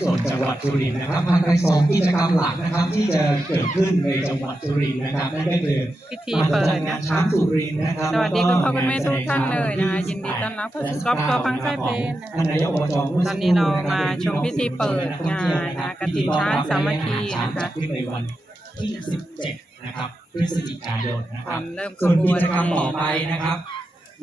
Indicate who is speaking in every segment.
Speaker 1: ส่วนจังหวัดสุรินทร์นะครับภาคที่สองกิจกรรมหลักนะครับ ที่จะเกิดขึ้นในจังหวัดสุรินทร์นะครับนั่นก็คือ
Speaker 2: พิธีเปิด
Speaker 1: งา
Speaker 2: นะ
Speaker 1: น
Speaker 2: คะ
Speaker 1: ช้างสุรินทร์นะครับ
Speaker 2: สวัสดีคุณพ่อคุณแม่ทุกท่านเลยนะคะยินดีต้อนรับเข้าสู่ครอบครัวพังไส้เพลนนะคะ
Speaker 1: ท่านนายกอบจผู้
Speaker 2: ตอนนี้เรามาชมพิธีเปิดงานนะคะกฐินช้างสามัคคีนะคะ
Speaker 1: จัดขึ้นในวันที่17นะครับพฤศจิกายนนะค
Speaker 2: ตอ
Speaker 1: รับ
Speaker 2: นเริ่มข
Speaker 1: ส่วน
Speaker 2: บ
Speaker 1: กิ
Speaker 2: วน
Speaker 1: จกรรมต่อไปนะครับ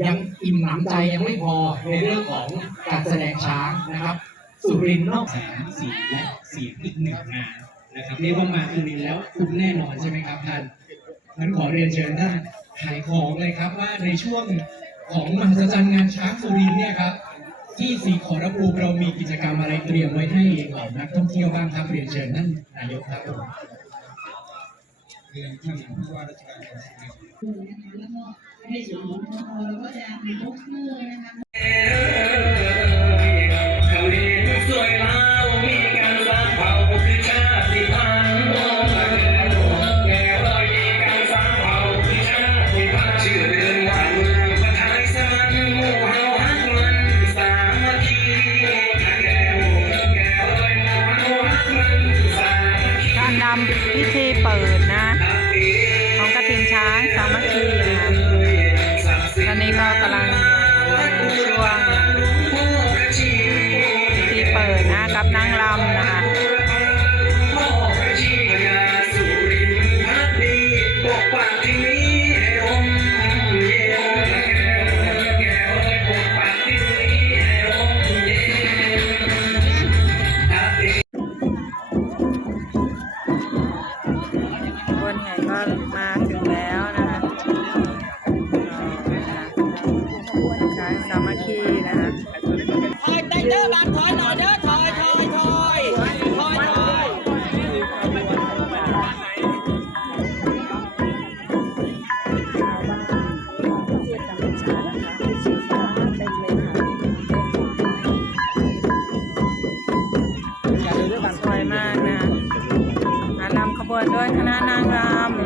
Speaker 1: ยังอิ่มหนำใจยังไม่พอในเรื่องของการแสดงช้างนะครับ สุรินทร์นอกแสงสีและเสียงอีกหนึ่งงานนะครับเรียกว่ามาสุรินทร์แล้วคุ้มแน่นอนใช่ไหมครับท่านงั้นขอเรียนเชิญท่านขายของเลยครับว่าในช่วงของมหัศจรรย์งานช้างสุรินทร์เนี่ยครับที่สีขอรภูมิเรามีกิจกรรมอะไรเตรียมไว้ให้เหล่านักท่องเที่ยวบ้างครับเรียนเชิญท่านนายกครับผม
Speaker 3: เรียนท่านผู้ว่าราชการจังหวัดสุรินทร์
Speaker 4: แล้วก็ในส่วนของพอเราก็จะมีพกเกอร์นะคะ
Speaker 5: เขาเรียน สวยแล้วมีกา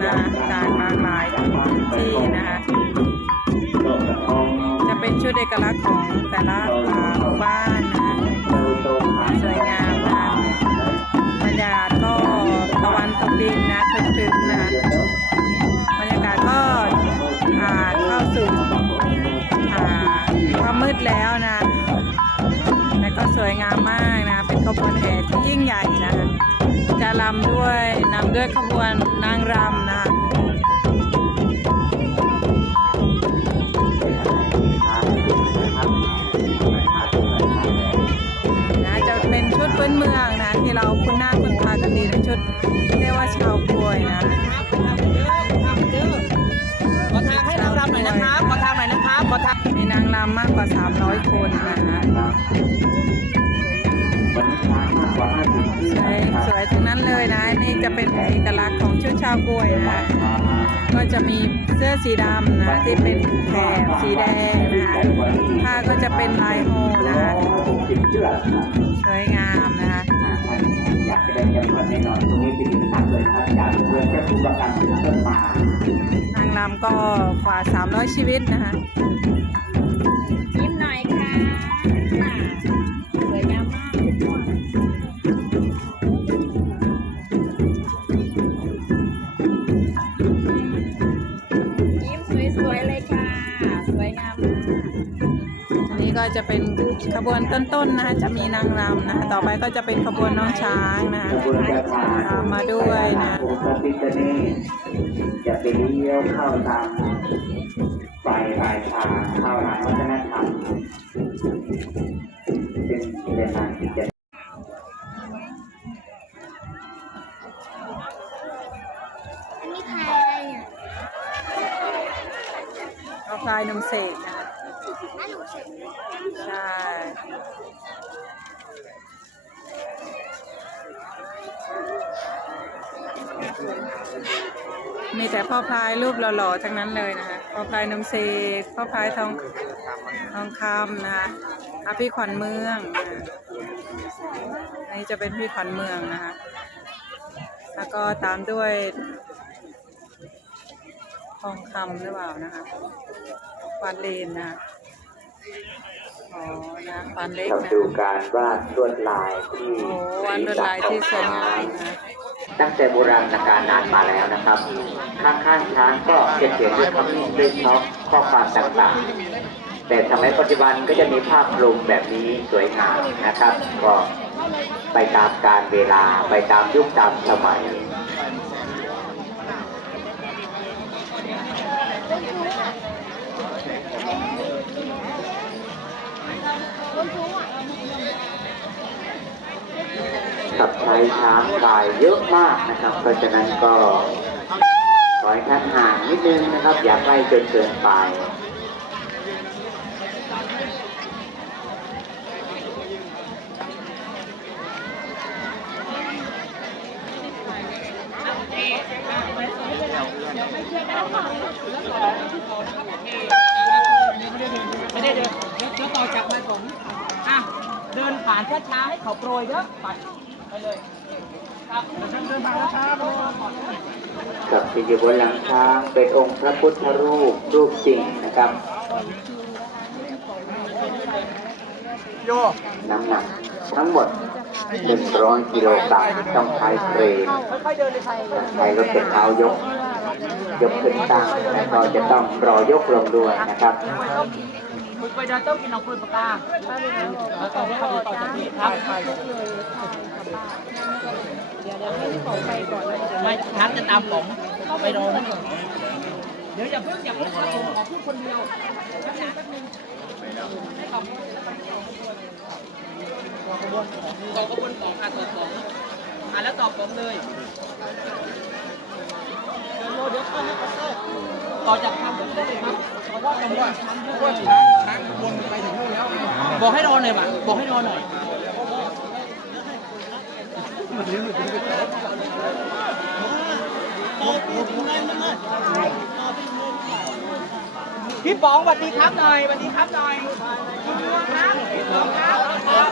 Speaker 5: นะคะ
Speaker 2: จากหลากหลายที่นะคะจะเป็นชุดเอกลักษณ์ของแต่ละหมู่บ้านนะสวยงามนะคะบรรยากาศก็ตะวันตกดินนะครึมๆนะคะบรรยากาศก็ผ่านเข้าสู่อ่าความมืดแล้วนะแต่ก็สวยงามมากนะคะเป็นขบวนแห่ที่ยิ่งใหญ่นะคะ จะรำด้วยนำด้วยขบวนนางรำนะคะนะจะเป็นชุดพื้นเมืองนะที่เราคุ้นหน้าคุ้นตากันดีเป็นชุดเรียกว่าชาวกวยนะ
Speaker 6: ขอทางให้นางรำหน่อยนะครับขอทางหน่อยนะครับขอทาง
Speaker 2: มีนางรำมากกว่า300 จะเป็นเอกลักษณ์ของชุดชาวกวยนะคะก็จะมีเสื้อสีดำนะที่เป็นแถบสีแดงนะคะผ้าก็จะเป็นลายโฮนะคะสวยงามนะคะ
Speaker 7: อยากจะได้จำนวนแน่นอนตรงนี้เป็นที่ตัดเลยครับจากเพื่อนแค่ผู้ประกันเป็นต้นมา
Speaker 2: นางรำก็กว่า300ชีวิตนะคะ
Speaker 4: ยิ้มหน่อยค่ะ ก็
Speaker 2: จะเป็นขบวนต้นๆนะคะจะมีนางรำนะคะต่อไปก็จะเป็นขบวนน้องช้างนะคะ
Speaker 7: ขบวนการผ่าน
Speaker 2: ตามมาด้วยนะ
Speaker 7: องค์พระพิฆเนศจะไปเลี้ยวเข้าตามฝ่ายรายทางเข้าหลังวัฒนธรรมเป็นเดินทางที่จะ
Speaker 4: อันนี้พายอะไรอะ
Speaker 2: เอาพลายนมเสกนะคะ มีแต่พ่อพลายรูปหล่อๆทั้งนั้นเลยนะคะพ่อพลายนมเสกพ่อพลายทองทองคำนะคะอะพี่ขวัญเมืองนะะอันนี้จะเป็นพี่ขวัญเมืองนะคะ แล้วก็ตามด้วย ทองคำหรือเปล่านะคะวาดเลนนะคะ อ๋อนะควานเล็ก
Speaker 7: ครับ
Speaker 2: นะ
Speaker 7: ดูการวาดลวดลายที่
Speaker 2: โอ้วานลวดลายที่สวยงามนะ
Speaker 7: ตั้งแต่โบราณกาลนานมาแล้วนะครับ ข้างๆช้างก็เขียนเขียนด้วยคำนี้ด้วยช็อข้อความต่างๆ แต่สมัยปัจจุบันก็จะมีภาพคลุมแบบนี้สวยงามนะครับ ก็ไปตามการเวลาไปตามยุคตามสมัย ขับใช้ช้างพลายเยอะมากนะครับ เพราะฉะนั้นก็ขอให้ท่านห่างนิดนึงนะครับ อย่าใกล้จนเกินไป
Speaker 6: ไม่ได้เดินแล้วต่อจากมาก่อนอะ เดินผ่านช้าๆให้เขาโปรยเยอะไป ไปเลย ครับเดินผ่านช้าๆไปเลย
Speaker 7: กับที่อยู่บนหลังช้างเป็นองค์พระพุทธรูปรูปจริงนะครับ
Speaker 3: โย
Speaker 7: น้ำหนักทั้งหมดเป็นร้อยกิโลกรัมต้องใช้เครน
Speaker 6: ค่อยๆเดินเลยค่ะ
Speaker 7: ใช้รถเข็นเท้ายก ยกขึ้นตั้งแล้วก็จะต้องรอยกลงด้วยนะครับ
Speaker 6: คุยไปเดินต้องกินน้องคุยปากกาแล้วต่อที่เขาต่อจากนี้ครับ ไม่ทักจะตามผมไปโดนเดี๋ยวอย่าเพิ่งอย่าเพิ่งครับผมขอพูดคนเดียวแป๊บนึงแป๊บนึงให้ตอบต่อกระบวนต่อกระบวนต่อค่ะต่อของอะแล้วตอบผมเลยเดี๋ยวเดี๋ยวเข้าให้เขาเซิร์ฟต่อจากคำผมได้เลยครับเพราะว่าผมว่าช้างเยอะเลย
Speaker 3: ช้างวนไปถึงนู่นแล้ว
Speaker 6: บอกให้นอนหน่อยมาบอกให้นอนหน่อย พี่ป๋องสวัสดีครับหน่อยสวัสดีครับหน่อยคุณดวงครับคุณดวงครับครับ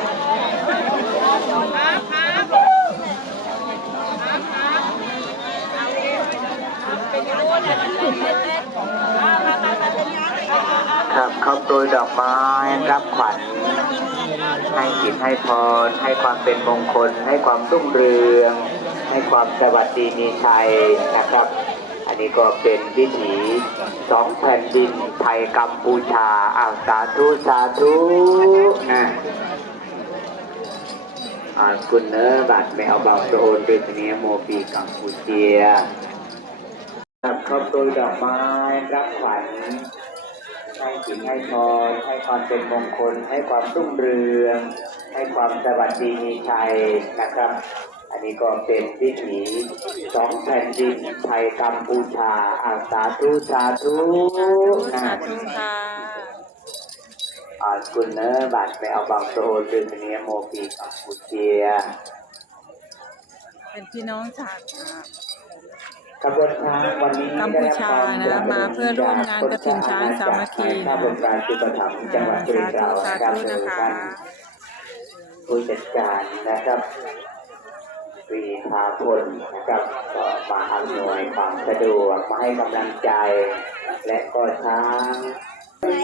Speaker 6: ครับครับครับเป็นยังไงวะเนี่ยเต้นเต้นเต้นมามามามาเป็นยังไง
Speaker 7: ครับเขาโปรยดอกไม้รับขวัญ ให้จิตให้พร ให้ความเป็นมงคล ให้ความรุ่งเรือง ให้ความสวัสดีมีชัยนะครับ อันนี้ก็เป็นวิถีสองแผ่นดินไทยกัมพูชาอาสาธุสาธุนะอ่าคุณเนอร์บัตรไม่เอาบางโซนเป็นเนียโมปีกัมพูเชียครับเขาโปรยดอกไม้รับขวัญ ให้สิ่งให้พรให้ความเป็นมงคล ให้ความรุ่งเรือง ให้ความสวัสดีมีชัยนะครับ อันนี้ก็เป็นวิถีสองแผ่นดินไทยกัมพูชาอาสาธุสาธุ
Speaker 2: สา
Speaker 7: นะ
Speaker 2: ธุค่ะ
Speaker 7: อาคุณเนอร์บัตรไปเอาบางโซนเป็นเนียโมปีกัมพูเชีย
Speaker 2: เป็นพี่น้องจาก
Speaker 7: ขบวนช้างวันนี้
Speaker 2: กัมพูชานะคะมาเพื่อร่วมงานกฐินช้างสามัคคี
Speaker 7: ข้าบนการจุปถัมภ์จังหวัดสุรินทร์เรา
Speaker 2: สา
Speaker 7: นะครับ
Speaker 2: ธุนะคะ
Speaker 7: ผู้จัดการนะครับปรีพาพลนะครับก็มาอำนวยความสะดวกมาให้กำลังใจ และก็ช้าง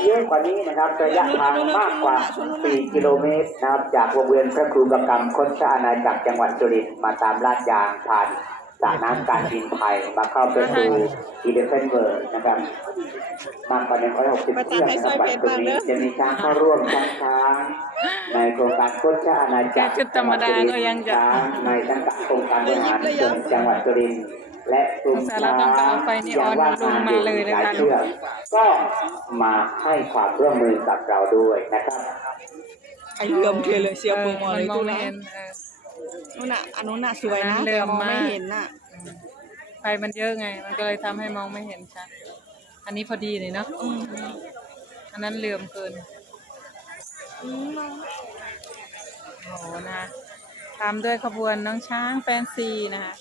Speaker 7: เยอะกว่านี้นะครับระยะทางมากกว่า 4 กิโลเมตรนะครับจากวงเวียนพระครูประกรรมคดชอาณาจักรจังหวัดสุรินทร์มาตามลาดยางผ่าน สระน้ำการบินไทยมาเข้าไปสู่อีเลฟเฟนเวิร์นะครับมากกว่า160เที่ยวนะครับวันตรงนี้จะมีช้างเข้าร่วมช้างช้างในโครงการโคชอาณาจักร
Speaker 2: ชุดธรรมดาก็ยังจะ
Speaker 7: ช้างในสังกัดองค์การบริหารส่วนจังหวัดสุรินทร์และกลุ่ม
Speaker 2: สาระต้องการเอาไฟนีออนลงมาเลยนะคะ
Speaker 7: หาเชือกก็มาให้ความร่วมมือกับเราด้วยนะครับ
Speaker 6: ไอ้เลื่อมเคเลยเสียวมือมอ
Speaker 2: มั
Speaker 6: เล
Speaker 2: น
Speaker 6: ย
Speaker 2: มอง
Speaker 6: ตู้
Speaker 2: ไม่
Speaker 6: นะ
Speaker 2: เห็นเออ
Speaker 6: นู่นน่ะอันนู้นน่ะสวยนะ
Speaker 2: อันนั้นเหลื่
Speaker 6: แต่
Speaker 2: อม
Speaker 6: มองไม่
Speaker 2: มาก
Speaker 6: เห็นน่ะ
Speaker 2: ไฟมันเยอะไง มันก็เลยทำให้มองไม่เห็นชัด อันนี้พอดีเลยเนาะอันนั้นเหลื่อมเกินโอ้โหนะคะตามด้วยขบวนน้องช้างแฟนซีนะคะ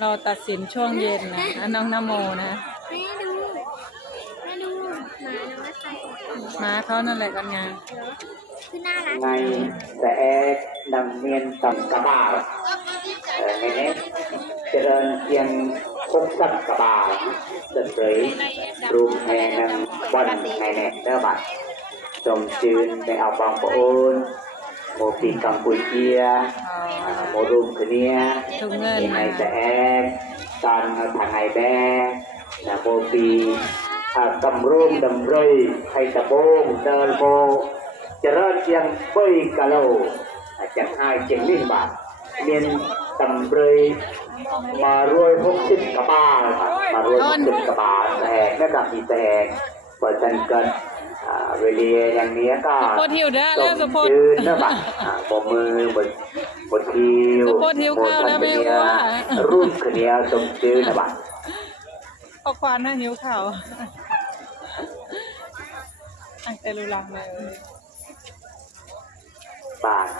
Speaker 2: เราตัดสินช่วงเย็นนะอะน้องนโมนะ
Speaker 4: แม่ดูแม่ดูหมาน้อยใคร
Speaker 2: ม้าเขานั่นแหละกันไง
Speaker 4: คือน่ารัก
Speaker 7: ในแต่แอดนำเมียนสัมกบาลเอ่อในนี้เจริญเพียงคบสักกบาลเสยรูมแห่งบอนในแนเดอร์บัตจมจืนไปเอาบางปะโอนโมปีกัมพูเชีย
Speaker 2: อ๋อ
Speaker 7: โมรุมคืนเนี้ย
Speaker 2: ถุงเงิน
Speaker 7: ยังไง
Speaker 2: นะ
Speaker 7: จะแอกตอนทางไงแบ่นะโมปีอ่ากำรุ่มดำเรยไทยตะโบงเดินโม เจริญเชียงเป้ยกะโลอาจารย์ให้เจียงนิ่งบาทเมียนดำเรยมารวยพกสิบกระบาลครับมารวยพกสิบกระบาลแตกแม่กับมีแตกเปิดกันเกินอ่าเวลีอย่างเนี้ยก็
Speaker 2: สปอร์ตหิวเด้อแล้วสปอร์ต
Speaker 7: ยืนนะบัดอ่าบมือบนบนคิว
Speaker 2: สปอร์ตหิวข้าวแล้วไม่ว่า
Speaker 7: รูปคืนนี้สมชื่อนะบัด
Speaker 2: เอาควานให้หิวข่าวอะแต่รู้ลังเลย
Speaker 7: บาท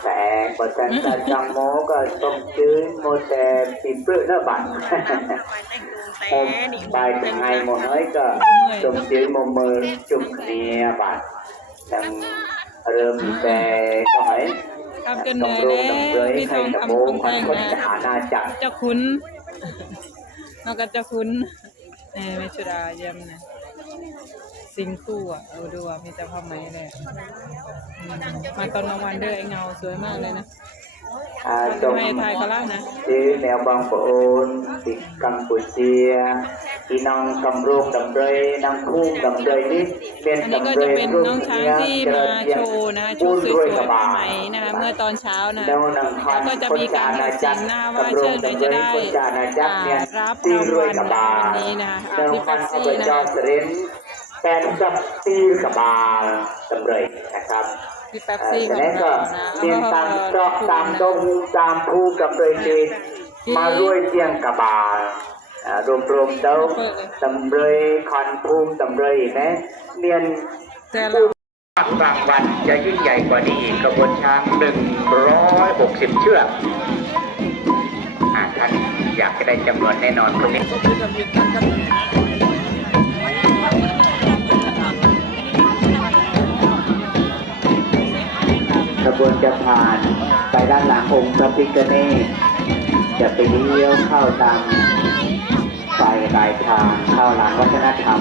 Speaker 7: แสงบนกันกันจังโมก็สมชื่อโมแต่สิเปลือกนะบัดผมไปถึงไงโมน้อยก็สมชื่อโมมือจุ่มคืนนี้บัดยังเริ่มแต่หน่อย
Speaker 2: กำจนเหนื่อยแล้วพี่ทอง
Speaker 7: ตะ
Speaker 2: คำ
Speaker 7: โบ
Speaker 2: ค
Speaker 7: ง
Speaker 2: ง
Speaker 7: พั
Speaker 2: แท่
Speaker 7: น
Speaker 2: ง
Speaker 7: คน
Speaker 2: นะ
Speaker 7: จะหานาจักร
Speaker 2: เจ้าคุณนอกจากเจ้าคุณเอ้ไม่ชุดาเยี่ยมนะ สิงคู่อะเอาดูอะมีแต่ผ้าไหมเลยอืมมาตอนกลางวันเด้อไอเงาสวยมากเลยนะ
Speaker 7: อ่าจง
Speaker 2: ไม่ไทยก็เล่านะ
Speaker 7: ชื่อแนวบางปะโอนติดกัมพูเชียพี่น้องกำรงดำเรยนำคู่ดำเรยนี่เป็น
Speaker 2: อันนี้ก็
Speaker 7: ดำเร
Speaker 2: จะ
Speaker 7: ย
Speaker 2: เป็น
Speaker 7: รุ่
Speaker 2: น้องช้างที่มาโชว์นะชุดสวยๆผ้าไหมนะคะเมื่อตอนเช้านะ
Speaker 7: แล้วนางพั
Speaker 2: แล้ว
Speaker 7: น
Speaker 2: ก็จะมีการตัดสินนะว่าำ
Speaker 7: ร
Speaker 2: เชิ
Speaker 7: ง
Speaker 2: ญใคร
Speaker 7: ดำ
Speaker 2: จะ
Speaker 7: เรย
Speaker 2: ได้
Speaker 7: คนจานาจักรเนี่ย
Speaker 2: อ่ารับ
Speaker 7: ตี
Speaker 2: ราง
Speaker 7: รวย
Speaker 2: วัล
Speaker 7: กับบา
Speaker 2: วันนี้นะคะอ่า
Speaker 7: แล้ว
Speaker 2: พี่
Speaker 7: พั
Speaker 2: แป๊
Speaker 7: น
Speaker 2: บ
Speaker 7: เอา
Speaker 2: ซี่
Speaker 7: ไป
Speaker 2: นะ
Speaker 7: จอสรินแปดกับตีกับบาลดำเรยนะครับ
Speaker 2: พี่แป๊บซี่
Speaker 7: ฉะ
Speaker 2: ของ
Speaker 7: นั้นก็
Speaker 2: เรานะ
Speaker 7: เรียนตามเจาะตามดงตามภูกับเลยจีนมาด้วยเตียงกระบาลอ่ารวมรวมๆเต้าตำเรยคอนภูมิตำเรยนะเรียน
Speaker 2: แต่เรา
Speaker 7: รางวัลจะยิ่งใหญ่กว่านี้อีกกระบวนช้างหนึ่งร้อยหกสิบเชือกอ่าท่านอยากจะได้จำนวนแน่นอนคนนี้ บวนจะผ่านไปด้านหลังองค์พระพิฆเนศจะไปเลี้ยวเข้าตามไฟรายทางเข้าหลังวัฒนธรรม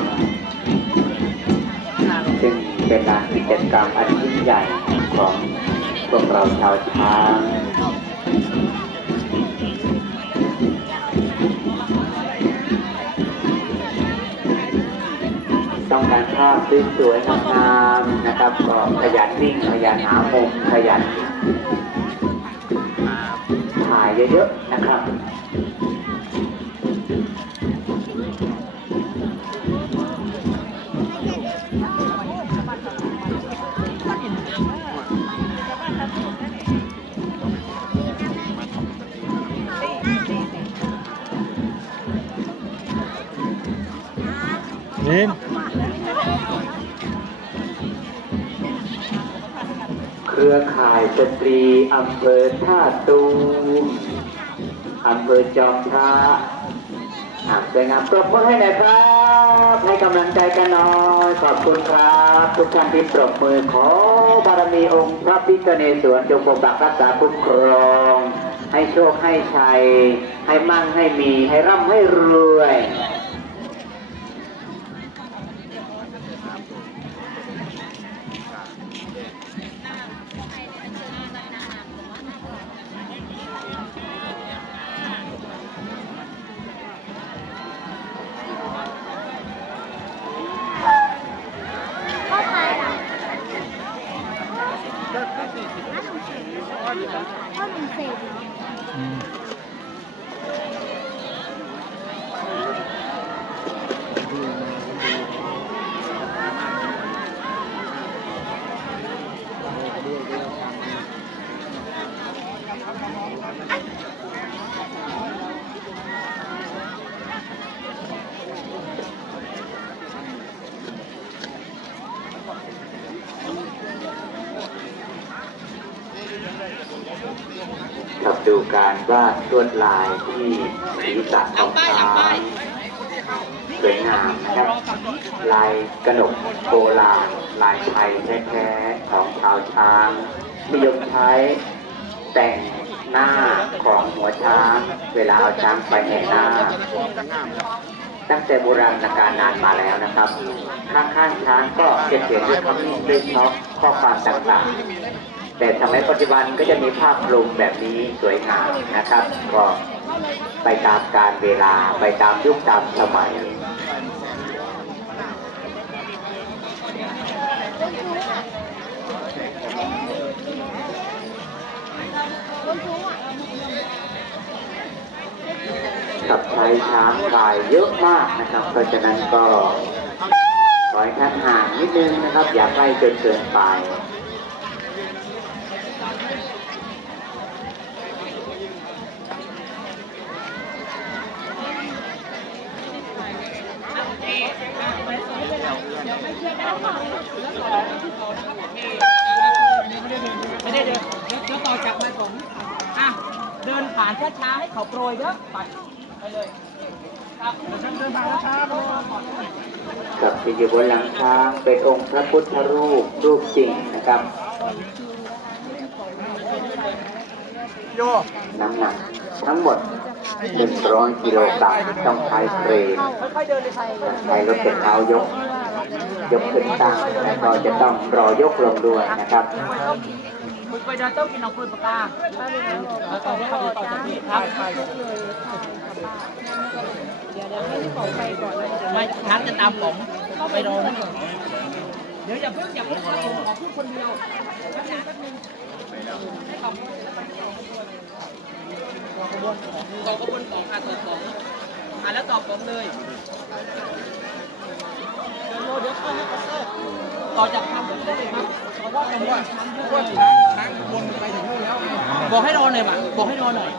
Speaker 7: ซึ่งเป็นงานกิจกรรมอันยิ่งใหญ่ของพวกเราชาวช้าง ภาพสวยๆงามๆนะครับก็ขยันวิ่งขยันหามุมขยันถ่ายเยอะๆนะครับ
Speaker 3: เห็น
Speaker 7: เครือข่ายสตรีอำเภอท่าตูมอำเภอจอมพระอ่าสวยงามปรบมือให้หน่อยครับ ให้กำลังใจกันหน่อยขอบคุณครับ ทุกท่านที่ปรบมือขอบารมีองค์พระพิฆเนศวรจงปกปักรักษาคุ้มครอง ให้โชคให้ชัย ให้มั่งให้มีให้ร่ำให้รวย การวาดลวดลายที่ศีรษะของช้างสวยงามนะครับลายกระหนกโบราณลายไทยแท้ๆของชาวช้างนิยมใช้แต่งหน้าของหัวช้าง เวลาเอาช้างไปแห่หน้า ตั้งแต่โบราณกาลนานมาแล้วนะครับ ข้างๆช้างก็จะเขียนด้วยคำด้วยช็อข้อความต่างๆ แต่สมัยปัจจุบันก็จะมีภาพลุมแบบนี้สวยงามนะครับ ก็ไปตามการเวลาไปตามยุคตามสมัยกับใช้ช้างพลายเยอะมากนะครับ เพราะฉะนั้นก็ขอให้ท่านห่างนิดนึงนะครับ อย่าใกล้จนเกินไป
Speaker 6: ไม่ได้เดินเดี๋ยวต่อจากมาก่อนอะ เดินผ่าน ช้าๆให้เขาโปรยเด้อไปไปเลยครับเดี๋ยวฉันเดินผ่านช้าๆไปเลยก่อน
Speaker 7: กับที่อยู่บนหลังช้างเป็นองค์พระพุทธรูปรูปจริงนะครับ
Speaker 3: โย
Speaker 7: น้ำหนักทั้งหมด100กิโลกรัมต้องใช้เครน
Speaker 6: ค่อยๆเดินเลยค่ะ
Speaker 7: ใช้รถเข็นเท้ายก ยกขึ้นตั้งแล้วก็จะต้องรอยกลงด้วยนะครับ
Speaker 6: มึงไปดินต้องกินน้องปืนปากกาแล้วต่อด้วยครับต่อจากนี้ครับไม่ช้างจะตามผมไปรอนเดี๋ยวอย่าเพิ่งอย่าเพิ่งครับผมขอพูดคนเดียวแป๊บนึงแป๊บนึงขอบคุณต่อบวนของต่อขบวนของอะต่อของอะแล้วตอบผมเลย เดี๋ยวเดี๋ยให้คอปเตอร์ต่อจากคำได้เลยครับเพราะว่าเป็นว่าช้างเยอะเลย
Speaker 3: ช้างวนไปถึงนู่นแล้ว
Speaker 6: บอกให้รอหน่อยมาบอกให้รอหน่อย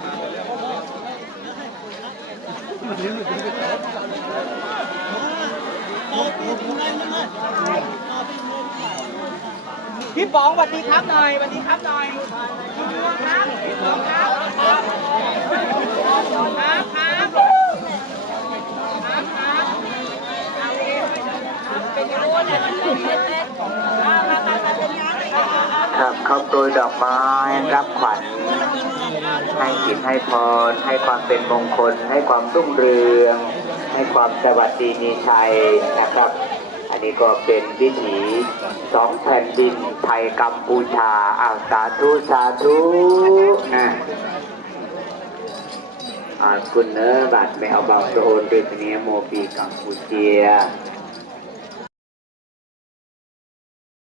Speaker 6: พี่ป๋องสวัสดีครับหน่อยสวัสดีครับหน่อยพี่บัวครับพี่บัวครับครับครับครับครับครับเอาเองเป็นยังไงเนี่ยมามามามาเป็นยังไง
Speaker 7: ครับเขาโปรยดอกไม้รับขวัญให้กินให้พร ให้ความเป็นมงคล ให้ความรุ่งเรือง ให้ความสวัสดีมีชัยนะครับ อันนี้ก็เป็นวิถีสองแผ่นดินไทยกัมพูชาอาสาธุสาธุนะอาคุณเนอร์บัตรไม่เอาบางโซนด้วยเนียโมปีกัมพูเชีย